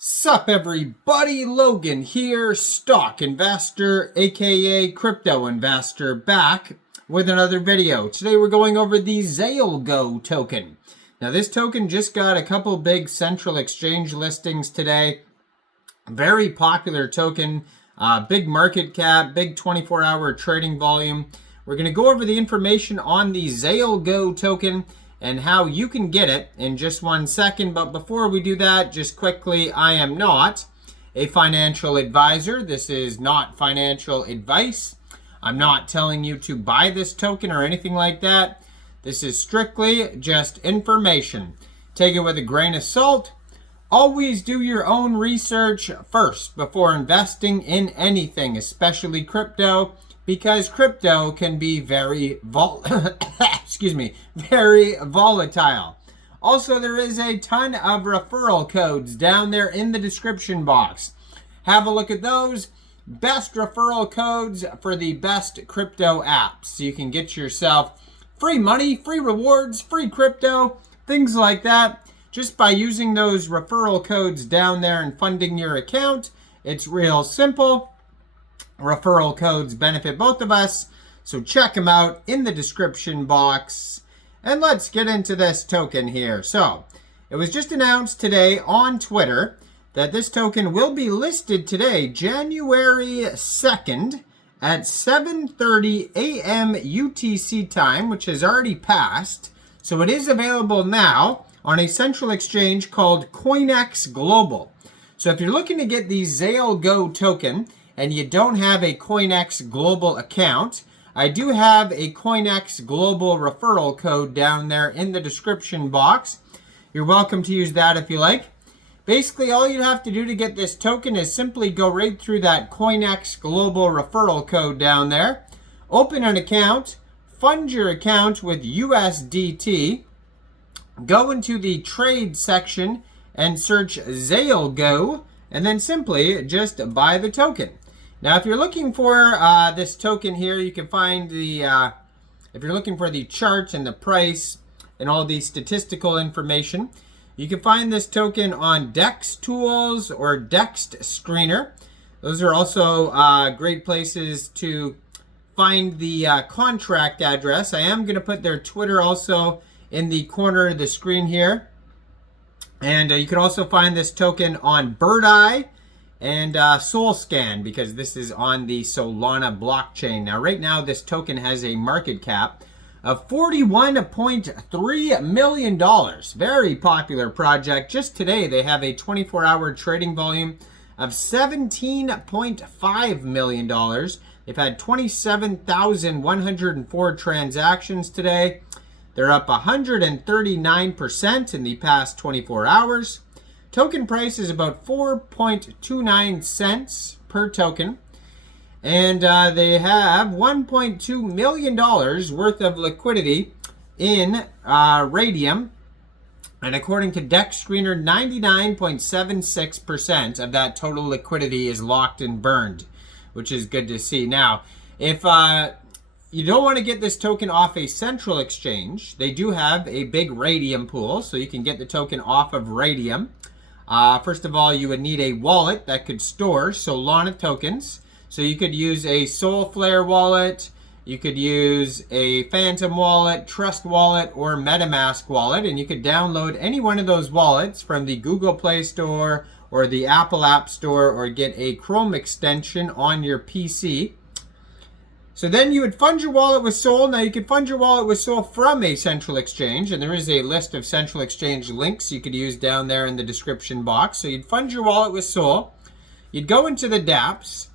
Sup everybody, Logan here, stock investor, aka crypto investor, back with another video. Today we're going over the Zailgo token. Now this token just got a couple big central exchange listings today. Very popular token, big market cap, big 24-hour trading volume. We're going to go over the information on the Zailgo token and how you can get it in just 1 second. But before we do that, just quickly, I am not a financial advisor. This is not financial advice. I'm not telling you to buy this token or anything like that. This is strictly just information. Take it with a grain of salt. Always do your own research first before investing in anything, especially crypto, because crypto can be very very volatile. Also, there is a ton of referral codes down there in the description box. Have a look at those. Best referral codes for the best crypto apps. So you can get yourself free money, free rewards, free crypto, things like that, just by using those referral codes down there and funding your account. It's real simple. Referral codes benefit both of us, so check them out in the description box. And let's get into this token here. So, it was just announced today on Twitter that this token will be listed today, January 2nd at 7:30 a.m. UTC time, which has already passed. So it is available now on a central exchange called Coinex Global. So if you're looking to get the Zailgo token and you don't have a Coinex Global account, I do have a Coinex Global referral code down there in the description box. You're welcome to use that if you like. Basically, all you have to do to get this token is simply go right through that Coinex Global referral code down there, open an account, fund your account with USDT, go into the trade section and search Zailgo, and then simply just buy the token. Now, if you're looking for this token here, you can find the, if you're looking for the chart and the price and all the statistical information, you can find this token on DEX Tools or DEX Screener. Those are also great places to find the contract address. I am going to put their Twitter also in the corner of the screen here. And you can also find this token on BirdEye and SolScan, because this is on the Solana blockchain. Now, right now, this token has a market cap of $41.3 million. Very popular project. Just today, they have a 24-hour trading volume of $17.5 million. They've had 27,104 transactions today. They're up 139% in the past 24 hours. Token price is about 4.29 cents per token. And they have $1.2 million worth of liquidity in Raydium. And according to DEX Screener, 99.76% of that total liquidity is locked and burned, which is good to see. Now, if you don't want to get this token off a central exchange, they do have a big Raydium pool, so you can get the token off of Raydium. First of all, you would need a wallet that could store Solana tokens. So you could use a Solflare wallet, you could use a Phantom wallet, Trust wallet, or MetaMask wallet, and you could download any one of those wallets from the Google Play Store or the Apple App Store, or get a Chrome extension on your PC. So then you would fund your wallet with Sol. Now you could fund your wallet with Sol from a central exchange, and there is a list of central exchange links you could use down there in the description box. So you'd fund your wallet with Sol. You'd go into the dApps.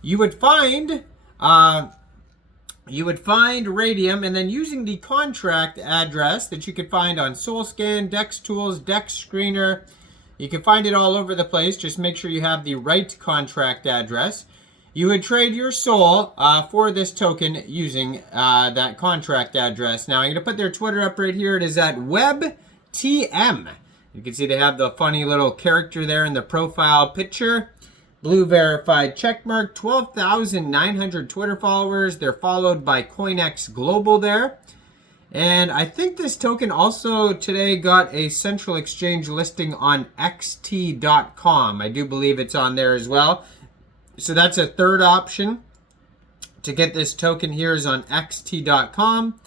You would find Raydium, and then using the contract address that you could find on SolScan, DEX Tools, DEX Screener, you can find it all over the place. Just make sure you have the right contract address. You would trade your Sol for this token using that contract address. Now, I'm going to put their Twitter up right here. It is at WebTM. You can see they have the funny little character there in the profile picture. Blue verified checkmark, 12,900 Twitter followers. They're followed by Coinex Global there. And I think this token also today got a central exchange listing on xt.com. I do believe it's on there as well. So that's a third option to get this token here is on xt.com.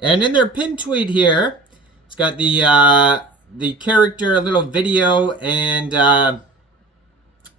And in their pin tweet here, it's got the character, a little video, and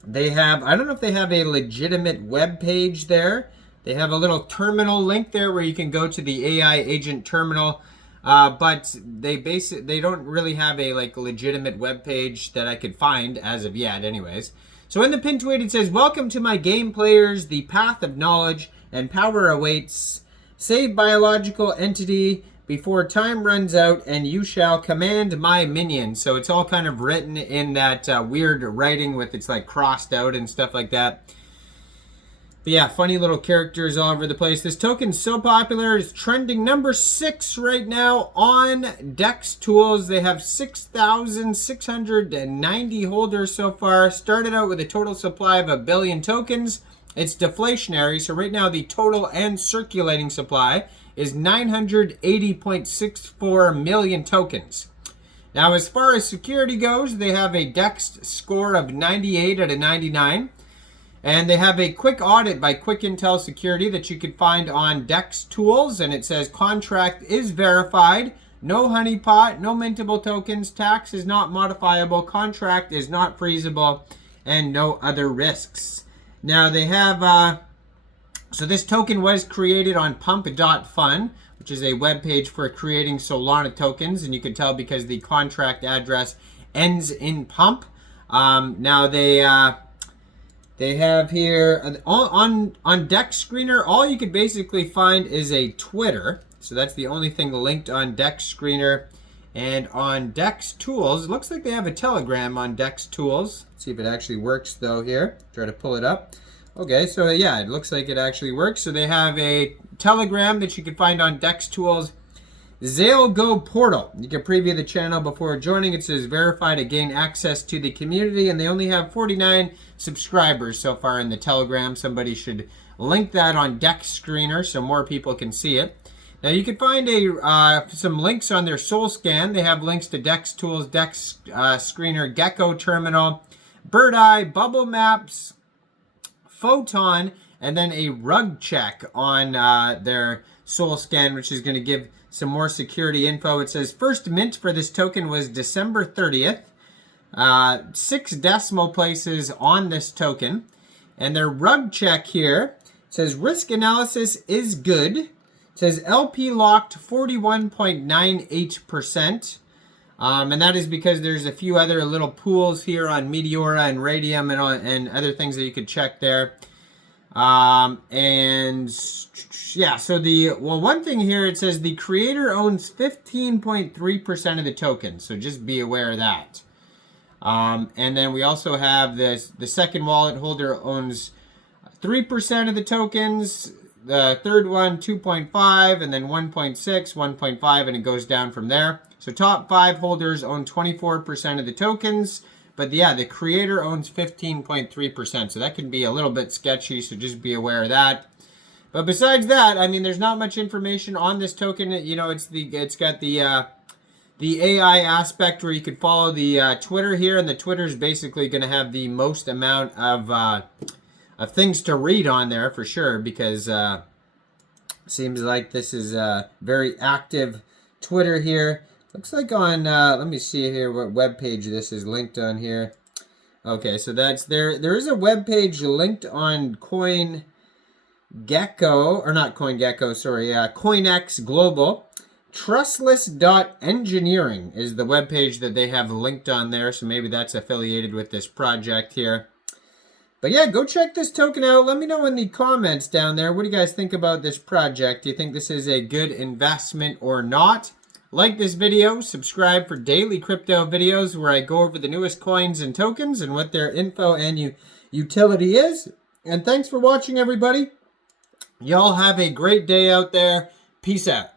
they have, I don't know if they have a legitimate web page there. They have a little terminal link there where you can go to the AI agent terminal, but they don't really have a legitimate web page that I could find as of yet anyways. So in the pin tweet it says, "Welcome to my game players, the path of knowledge and power awaits. Save biological entity before time runs out, and you shall command my minions." So it's all kind of written in that weird writing with it's like crossed out and stuff like that. But yeah, funny little characters all over the place. This token's so popular, it's trending number 6 right now on DEX Tools. They have 6,690 holders so far. Started out with a total supply of 1 billion tokens. It's deflationary, so right now the total and circulating supply is 980.64 million tokens. Now, as far as security goes, they have a DEX score of 98 out of 99. And they have a quick audit by Quick Intel Security that you could find on DEX Tools. And it says contract is verified. No honeypot, no mintable tokens. Tax is not modifiable. Contract is not freezable. And no other risks. Now they have, so this token was created on pump.fun, which is a web page for creating Solana tokens. And you can tell because the contract address ends in pump. Now they have here on DEX Screener, all you could basically find is a Twitter. So that's the only thing linked on DEX Screener. And on DEX Tools, it looks like they have a Telegram on DEX Tools. Let's see if it actually works though here. Try to pull it up. Okay, so yeah, it looks like it actually works. So they have a Telegram that you can find on DEX Tools. Zailgo portal. You can preview the channel before joining. It says verified to gain access to the community, and they only have 49 subscribers so far in the Telegram. Somebody should link that on DEX Screener so more people can see it. Now you can find some links on their Soul Scan. They have links to DEX Tools, DEX Screener, Gecko Terminal, Bird Eye, Bubble Maps, Photon, and then a rug check on their Soul Scan, which is going to give some more security info. It says first mint for this token was December 30th. 6 decimal places on this token. And their rug check here says risk analysis is good. It says LP locked 41.98%. And that is because there's a few other little pools here on Meteora and Raydium and other things that you could check there. And yeah, so one thing here, it says the creator owns 15.3% of the token. So just be aware of that. And then we also have the second wallet holder owns 3% of the tokens. The third one, 2.5, and then 1.6, 1.5, and it goes down from there. So top 5 holders own 24% of the tokens. But yeah, the creator owns 15.3%. So that can be a little bit sketchy, so just be aware of that. But besides that, I mean, there's not much information on this token. You know, it's got the AI aspect where you could follow the Twitter here, and the Twitter is basically going to have the most amount of things to read on there for sure, because seems like this is a very active Twitter here. Looks like on, let me see here what web page this is linked on here. Okay, so that's there. There is a web page linked on CoinGecko, or not CoinGecko, sorry, Coinex Global. Trustless.engineering is the web page that they have linked on there, so maybe that's affiliated with this project here. But yeah, go check this token out. Let me know in the comments down there. What do you guys think about this project? Do you think this is a good investment or not? Like this video, subscribe for daily crypto videos where I go over the newest coins and tokens and what their info and utility is. And thanks for watching, everybody. Y'all have a great day out there. Peace out.